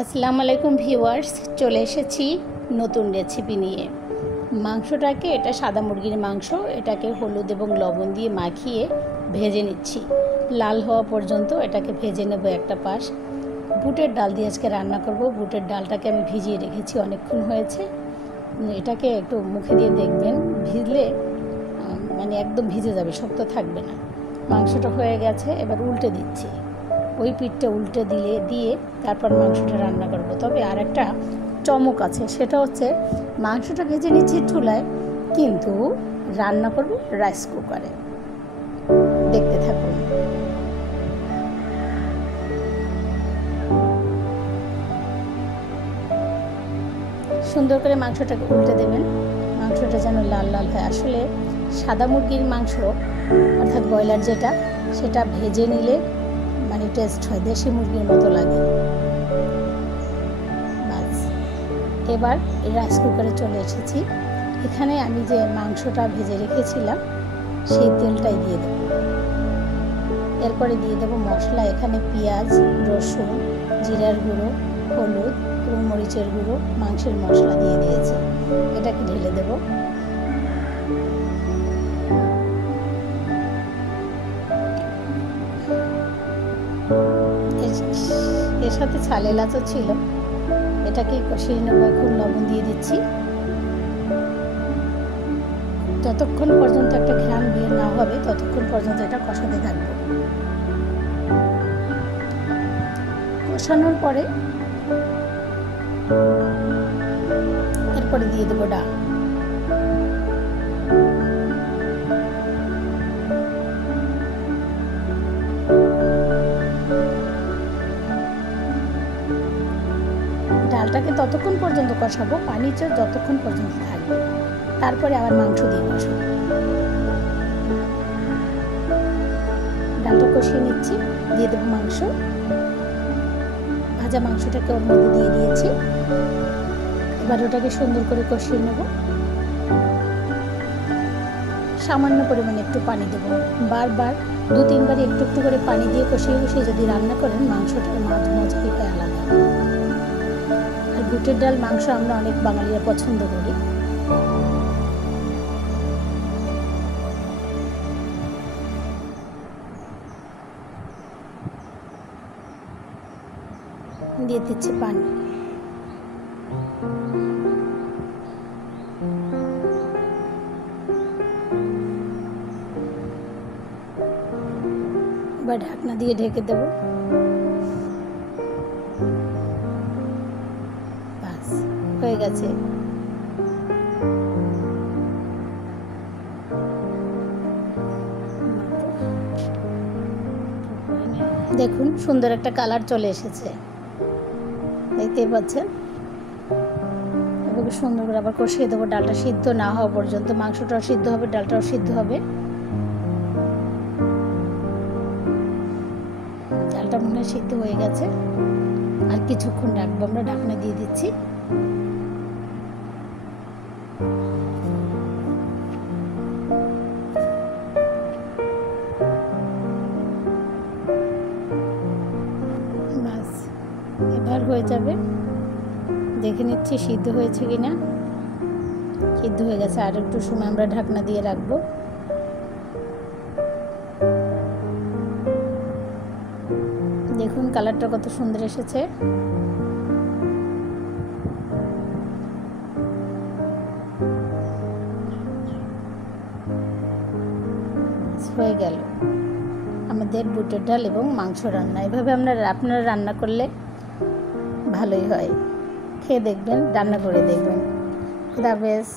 আসসালামু আলাইকুম ভিউয়ার্স, চলে এসেছি নতুন রেসিপি নিয়ে। মাংসটাকে, এটা সাদা মুরগির মাংস, এটাকে হলুদ এবং লবণ দিয়ে মাখিয়ে ভেজে নিচ্ছি। লাল হওয়া পর্যন্ত এটাকে ভেজে নেব একটা পাশ। বুটের ডাল দিয়ে আজকে রান্না করব। বুটের ডালটাকে আমি ভিজিয়ে রেখেছি, অনেকক্ষণ হয়েছে। এটাকে একটু মুখে দিয়ে দেখবেন, ভিজলে মানে একদম ভিজে যাবে, শক্ত থাকবে না। মাংসটা হয়ে গেছে, এবার উল্টে দিচ্ছি। ওই পিঠটা উল্টে দিয়ে তারপর মাংসটা রান্না করব। তবে আর একটা চমক আছে, সেটা হচ্ছে মাংসটা ভেজে নিচ্ছি চুলায়, কিন্তু রান্না করব রাইস কুকারে। দেখতে থাকুন। সুন্দর করে মাংসটাকে উল্টে দেবেন, মাংসটা যেন লাল লাল হয়। আসলে সাদা মুরগির মাংস অর্থাৎ ব্রয়লার যেটা, সেটা ভেজে নিলে মানে টেস্ট হয়, দেশি মুরগির মতো লাগে। বাস, এবার রাইস কুকারে চলে এসেছি। এখানে আমি যে মাংসটা ভেজে রেখেছিলাম সেই তেলটাই দিয়ে দেব। এরপরে দিয়ে দেবো মশলা। এখানে পেঁয়াজ, রসুন, জিরার গুঁড়ো, হলুদ এবং মরিচের গুঁড়ো, মাংসের মশলা দিয়ে দিয়েছি। এটাকে ঢেলে দেব। এর সাথে ছাল এলাচও ছিল, এটাকে কষিয়ে নেব। এখন লবণ দিয়ে দিচ্ছি। যতক্ষণ পর্যন্ত একটা ঘ্রাণ বের না হবে ততক্ষণ পর্যন্ত এটা কষাতে থাকবো। কষানোর পরে এরপরে দিয়ে দেবো ডাল। ডালটাকে ততক্ষণ পর্যন্ত কষাবো, পানি যতক্ষণ পর্যন্ত থাকবে। তারপরে আবার মাংস দিয়ে কষাবো। ডালটা কষিয়ে নিচ্ছি, দিয়ে দেবো মাংস। ভাজা মাংসটাকে ওর মধ্যে দিয়ে দিয়েছি। এবার ওটাকে সুন্দর করে কষিয়ে নেব। সামান্য পরিমাণে একটু পানি দেবো। বারবার 2-3 বার একটু একটু করে পানি দিয়ে কষিয়ে যদি রান্না করেন, মাংসটার মজাই হয় আলাদা। আর বুটের ডাল মাংস আমরা অনেক বাঙালিরা পছন্দ করি। দিয়ে দিচ্ছি পানি। এবার ঢাকনা দিয়ে ঢেকে দেব। বাস, হয়ে গেছে। দেখুন, সুন্দর একটা কালার চলে এসেছে, দেখতেই পাচ্ছেন। এভাবে সুন্দর করে আবার কষিয়ে দেবো। ডালটা সিদ্ধ না হওয়া পর্যন্ত। মাংসটাও সিদ্ধ হবে, ডালটাও সিদ্ধ হবে। ডালটা মনে হয় সিদ্ধ হয়ে গেছে, আর কিছুক্ষণ রাখবো আমরা। ঢাকনা দিয়ে দিচ্ছি। বাস, এবার হয়ে যাবে। দেখে নিচ্ছি সিদ্ধ হয়েছে কিনা। সিদ্ধ হয়ে গেছে। আর একটু সময় আমরা ঢাকনা দিয়ে রাখবো। দেখুন কালারটা কত সুন্দর এসেছে। হয়ে গেল আমাদের বুটের ডাল এবং মাংস রান্না। এভাবে আপনারা রান্না করলে ভালোই হয়। খেয়ে দেখবেন, রান্না করে দেখবেন। খুদা হাফেজ।